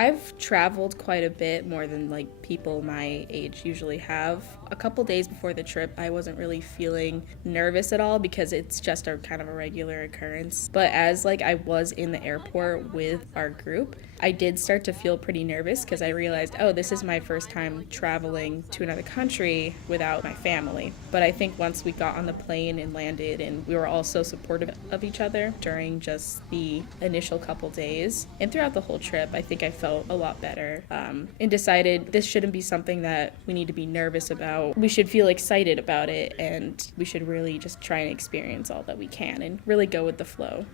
I've traveled quite a bit, more than like people my age usually have. A couple days before the trip, I wasn't really feeling nervous at all because it's just a kind of a regular occurrence. But as like I was in the airport with our group, I did start to feel pretty nervous because I realized, oh, this is my first time traveling to another country without my family. But I think once we got on the plane and landed, and we were all so supportive of each other during just the initial couple days and throughout the whole trip, I think I felt a lot better and decided this shouldn't be something that we need to be nervous about. We should feel excited about it, and we should really just try and experience all that we can and really go with the flow.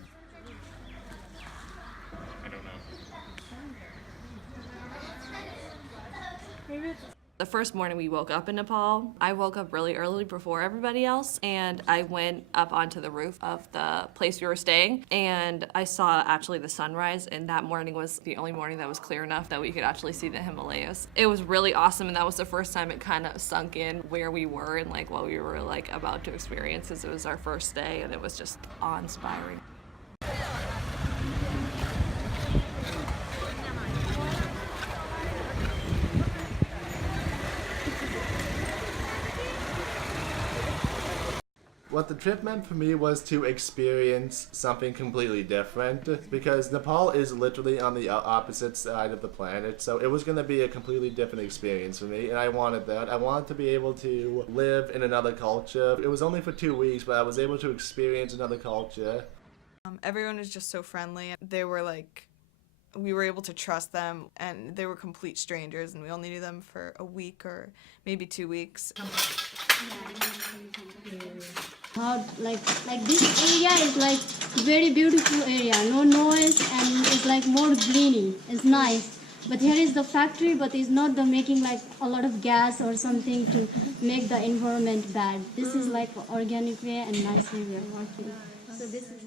The first morning we woke up in Nepal, I woke up really early before everybody else, and I went up onto the roof of the place we were staying, and I saw actually the sunrise, and that morning was the only morning that was clear enough that we could actually see the Himalayas. It was really awesome, and that was the first time it kind of sunk in where we were and like what we were like about to experience, because it was our first day, and it was just awe-inspiring. What the trip meant for me was to experience something completely different, because Nepal is literally on the opposite side of the planet, so it was going to be a completely different experience for me, and I wanted that. I wanted to be able to live in another culture. It was only for 2 weeks, but I was able to experience another culture. Everyone was just so friendly. They were like, we were able to trust them, and they were complete strangers, and we only knew them for a week or maybe 2 weeks. How like this area is like very beautiful area, no noise, and it's like more greeny. It's nice. But here is the factory, but it's not the making like a lot of gas or something to make the environment bad. This is like organic way and nice way we are working. So this is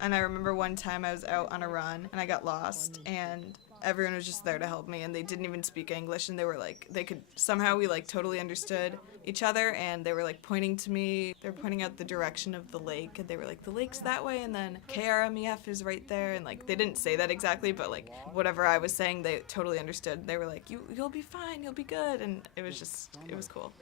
And I remember one time I was out on a run and I got lost, and everyone was just there to help me, and they didn't even speak English, and they were like, they could, somehow we like totally understood each other, and they were like pointing to me, they were pointing out the direction of the lake, and they were like, the lake's that way, and then KRMEF is right there, and like, they didn't say that exactly, but like, whatever I was saying, they totally understood. They were like, you'll be fine, you'll be good, and it was cool.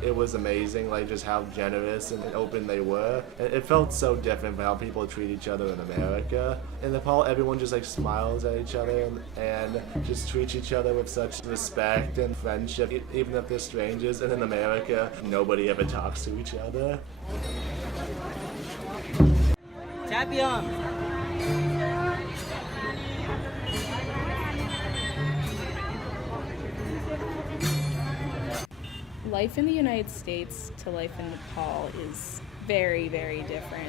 It was amazing, like just how generous and open they were. It felt so different from how people treat each other in America. In Nepal, everyone just like smiles at each other and just treats each other with such respect and friendship, even if they're strangers. And in America, nobody ever talks to each other. Life in the United States to life in Nepal is very, very different.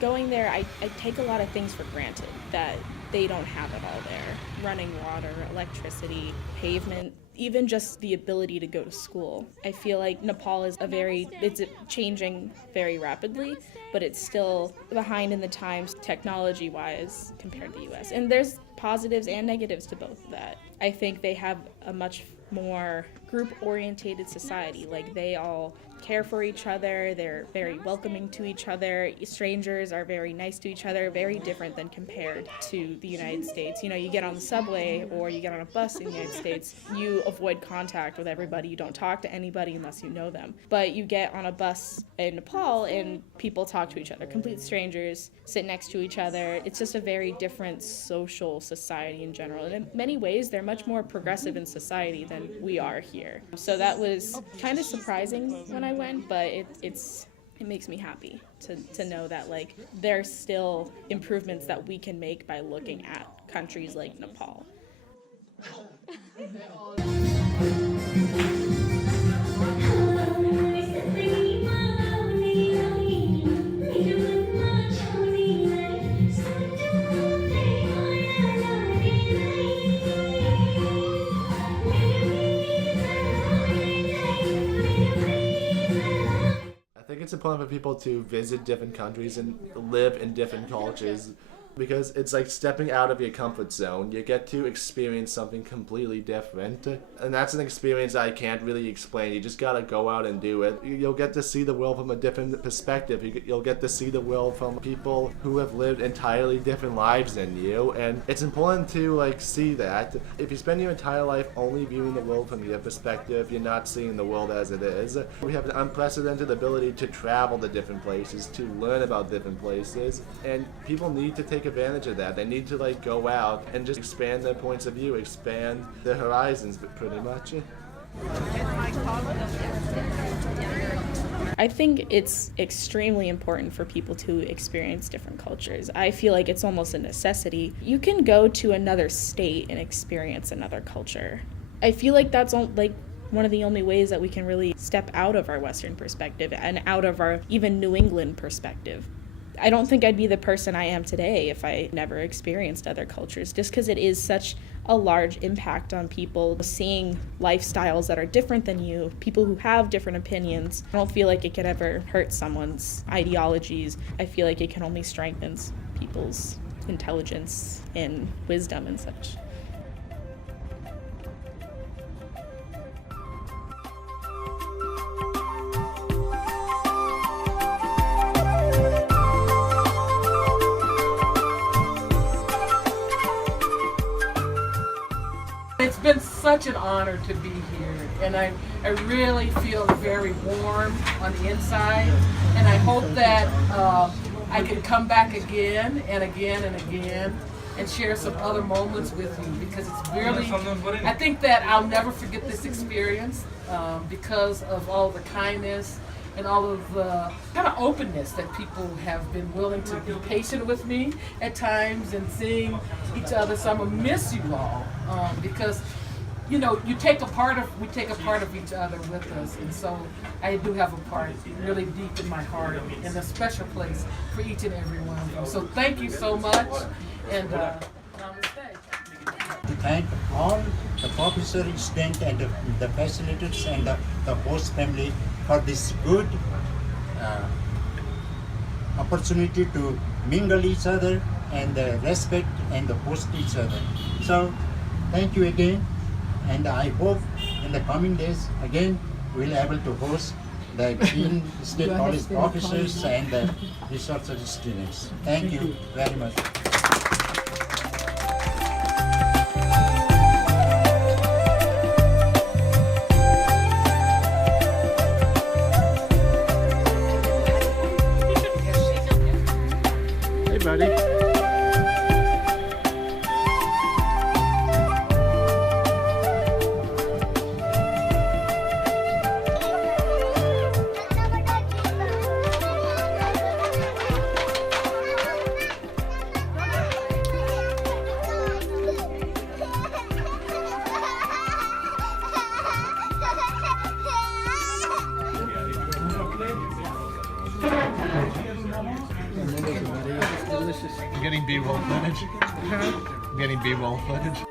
Going there, I take a lot of things for granted that they don't have it all there. Running water, electricity, pavement, even just the ability to go to school. I feel like Nepal is it's changing very rapidly, but it's still behind in the times technology-wise compared to the US. And there's positives and negatives to both of that. I think they have a much more group-orientated society. Like, they all care for each other, they're very welcoming to each other, strangers are very nice to each other, very different than compared to the United States. You know, you get on the subway or you get on a bus in the United States, you avoid contact with everybody, you don't talk to anybody unless you know them. But you get on a bus in Nepal and people talk to each other, complete strangers, sit next to each other. It's just a very different social society in general. And in many ways, they're much more progressive in society than we are here. So that was kind of surprising when I went, but it makes me happy to know that like there's still improvements that we can make by looking at countries like Nepal. I think it's important for people to visit different countries and live in different cultures, because it's like stepping out of your comfort zone. You get to experience something completely different, and that's an experience I can't really explain. You just gotta go out and do it. You'll get to see the world from a different perspective. You'll get to see the world from people who have lived entirely different lives than you, and it's important to like see that. If you spend your entire life only viewing the world from your perspective, you're not seeing the world as it is. We have an unprecedented ability to travel to different places, to learn about different places, and people need to take advantage of that. They need to like go out and just expand their points of view, expand their horizons pretty much. I think it's extremely important for people to experience different cultures. I feel like it's almost a necessity. You can go to another state and experience another culture. I feel like that's like one of the only ways that we can really step out of our Western perspective and out of our even New England perspective. I don't think I'd be the person I am today if I never experienced other cultures, just because it is such a large impact on people, seeing lifestyles that are different than you, people who have different opinions. I don't feel like it could ever hurt someone's ideologies. I feel like it can only strengthen people's intelligence and wisdom and such. It's been such an honor to be here, and I really feel very warm on the inside, and I hope that I can come back again and again and again and share some other moments with you, because it's really, I think that I'll never forget this experience because of all the kindness and all of the kind of openness that people have been willing to be patient with me at times and seeing each other. So I'm gonna miss you all because, you know, we take a part of each other with us, and so I do have a part really deep in my heart and a special place for each and every one of you. So thank you so much, and namaste. To thank all the professor, student, and the facilitators and the host family for this good opportunity to mingle each other and respect and host each other. So thank you again, and I hope in the coming days again we'll able to host the Green State College officers and the researcher students. Thank you very much. Hey, buddy. I'm getting B-roll footage. I'm getting B-roll footage.